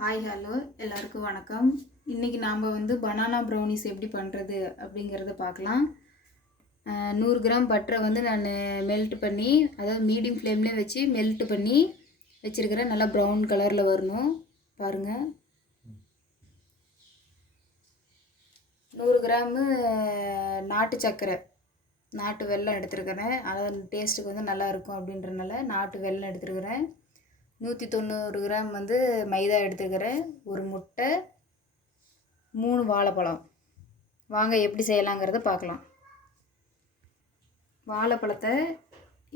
Hi hello எல்லாருக்கும் வணக்கம். இன்றைக்கி நாம் வந்து பனானா ப்ரௌனிஸ் எப்படி பண்ணுறது அப்படிங்கிறத பார்க்கலாம். நூறு கிராம் பட்டரை வந்து நான் மெல்ட் பண்ணி அதாவது மீடியம் ஃப்ளேம்லேயே வச்சு மெல்ட் பண்ணி வச்சுருக்கிறேன் நல்லா ப்ரௌன் கலரில் வரணும். பாருங்கள் நூறு கிராமு நாட்டு சர்க்கரை. நாட்டு வெள்ளம் எடுத்துருக்கிறேன். அதாவது டேஸ்ட்டுக்கு வந்து நல்லாயிருக்கும் அப்படின்றனால நாட்டு வெள்ளம் எடுத்துருக்கிறேன். நூற்றி தொண்ணூறு கிராம் வந்து மைதா எடுத்துக்கிறேன். ஒரு முட்டை மூணு வாழைப்பழம். வாங்க எப்படி செய்யலாங்கிறத பார்க்கலாம். வாழைப்பழத்தை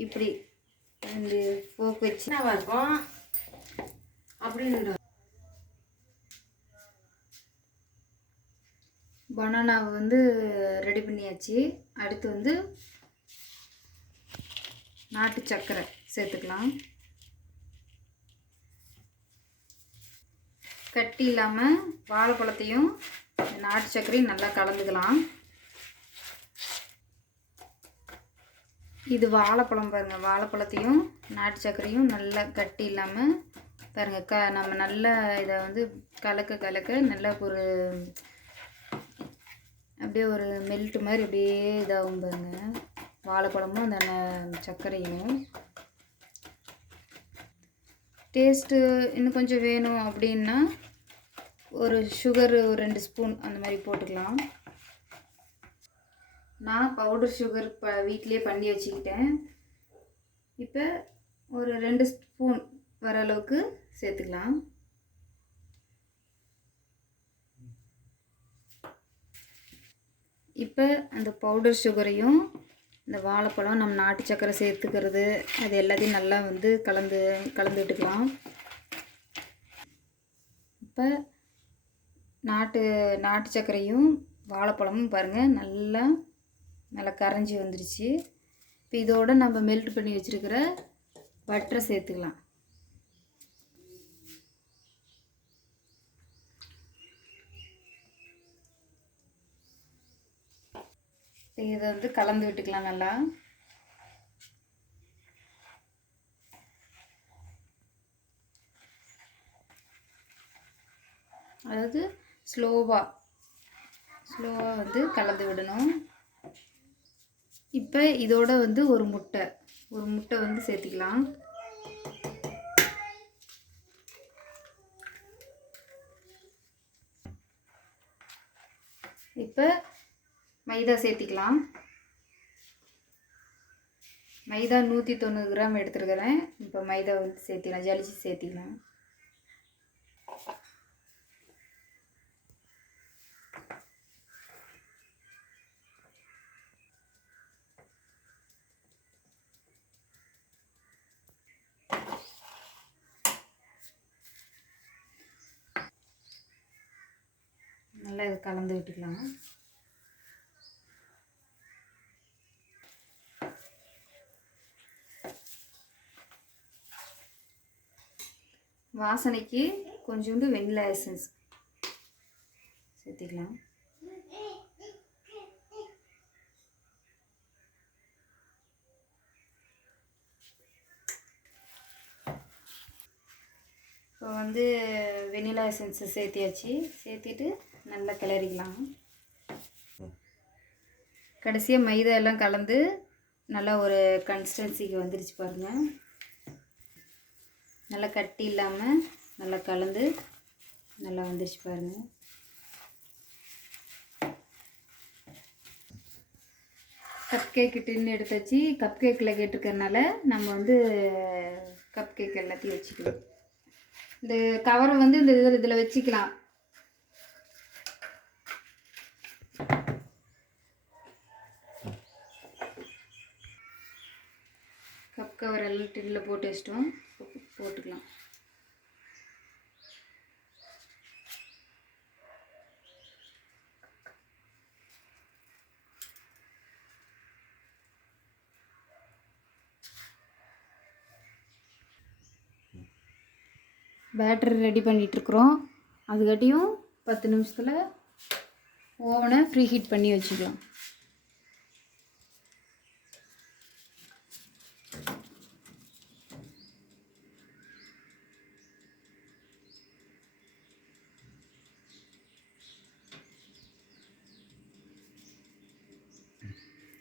இப்படி ரெண்டு போக்கு வச்சு சின்னவா இருக்கும் அப்படின்னு பனானாவை வந்து ரெடி பண்ணியாச்சு. அடுத்து வந்து நாட்டு சர்க்கரை சேர்த்துக்கலாம். கட்டி இல்லாமல் வாழைப்பழத்தையும் நாட்டு சர்க்கரையும் நல்லா கலந்துக்கலாம். இது வாழைப்பழம் பாருங்கள் வாழைப்பழத்தையும் நாட்டு சர்க்கரையும் நல்லா கட்டி இல்லாமல் பாருங்க. க நம்ம நல்லா இதை வந்து கலக்க கலக்க நல்லா ஒரு அப்படியே ஒரு மெல்ட்டு மாதிரி அப்படியே இதாகும் பாருங்கள் வாழைப்பழமும் அந்த சர்க்கரையும். டேஸ்ட்டு இன்னும் கொஞ்சம் வேணும் அப்படின்னா ஒரு சுகர் ஒரு ரெண்டு ஸ்பூன் அந்த மாதிரி போட்டுக்கலாம். நான் பவுடர் சுகர் ப வீட்டிலே பண்ணி வச்சுக்கிட்டேன். இப்போ ஒரு ரெண்டு ஸ்பூன் வர அளவுக்கு சேர்த்துக்கலாம். இப்போ அந்த பவுடர் சுகரையும் இந்த வாழைப்பழம் நம்ம நாட்டு சக்கரை சேர்த்துக்கிறது அது எல்லாத்தையும் நல்லா வந்து கலந்து கலந்துட்டுக்கலாம். இப்போ நாட்டு நாட்டு சர்க்கரையும் வாழைப்பழமும் பாருங்கள் நல்லா நல்லா கரைஞ்சி வந்துருச்சு. இப்போ இதோடு நம்ம மெல்ட் பண்ணி வச்சுருக்கிற பட்டரை சேர்த்துக்கலாம். இதை வந்து கலந்து விட்டுக்கலாம் நல்லா. அதாவது ஸ்லோவாக ஸ்லோவாக வந்து கலந்து விடணும். இப்போ இதோட வந்து ஒரு முட்டை. ஒரு முட்டை வந்து சேர்த்திக்கலாம். இப்போ மைதா சேர்த்திக்கலாம். மைதா நூற்றி தொண்ணூறு கிராம் எடுத்துருக்கிறேன். இப்போ மைதா வந்து சேர்த்திக்கலாம். ஜலிச்சு சேர்த்திக்கலாம். நல்லா இது கலந்து விட்டுக்கலாம். வாசனைக்கு கொஞ்சோண்டு வெண்ணிலா எசன்ஸ். சேர்த்திக்கலாம். இப்போ வந்து வெண்ணிலா எசன்ஸை சேர்த்தியாச்சு. சேர்த்திட்டு நல்லா கிளறிக்கலாம். கடைசியாக மைதா எல்லாம் கலந்து நல்லா ஒரு கன்சிஸ்டன்சிக்கு வந்துருச்சு பாருங்கள் நல்லா கட்டி இல்லாமல் நல்லா கலந்து நல்லா வந்துருச்சு பாருங்கள் கப் கேக்கு டின்னு எடுத்து வச்சு கப் கேக்கில் கேட்டிருக்கறனால நம்ம வந்து கப் கேக் எல்லாத்தையும் வச்சுக்கலாம். இந்த கவரை வந்து இந்த இதில் இதில் வச்சுக்கலாம். கப் கவர் எல்லாம் டின்னில் போட்டு வச்சிட்டோம். போட்டுக்கலாம். பேட்டரி ரெடி பண்ணிகிட்ருக்குறோம் அதுக்காட்டியும் பத்து நிமிஷத்தில் ஓவனை ஃப்ரீ ஹீட் பண்ணி வச்சுக்கலாம்.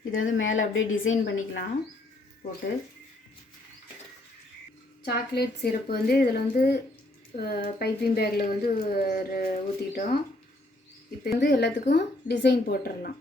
இதை வந்து மேலே அப்படியே டிசைன் பண்ணிக்கலாம். போட்டு. சாக்லேட் சிரப்பு வந்து இதில் வந்து பைப்பிங் பேக்கில் வந்து ஊற்றிட்டோம் இப்போ வந்து எல்லாத்துக்கும் டிசைன் போட்டுடலாம்.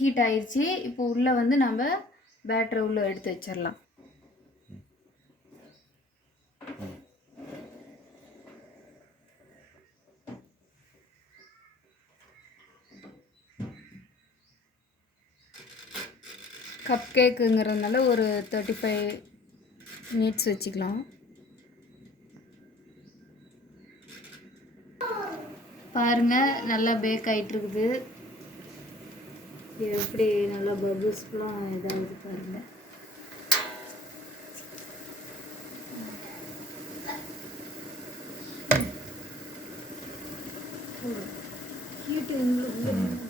ஹீட் ஆயிடுச்சு இப்போ உள்ளே வந்து நம்ம பேட்டரை உள்ளே எடுத்து வச்சிடலாம் கப் கேக்குங்கிறதுனால ஒரு தேர்ட்டி ஃபைவ் மினிட்ஸ் வச்சுக்கலாம். பாருங்கள் நல்லா பேக் ஆகிட்டுருக்குது எப்படி நல்லா பபுள்ஸ்லாம் இதாகுது பாருங்கள் ஹீட்டு எங்களுக்கு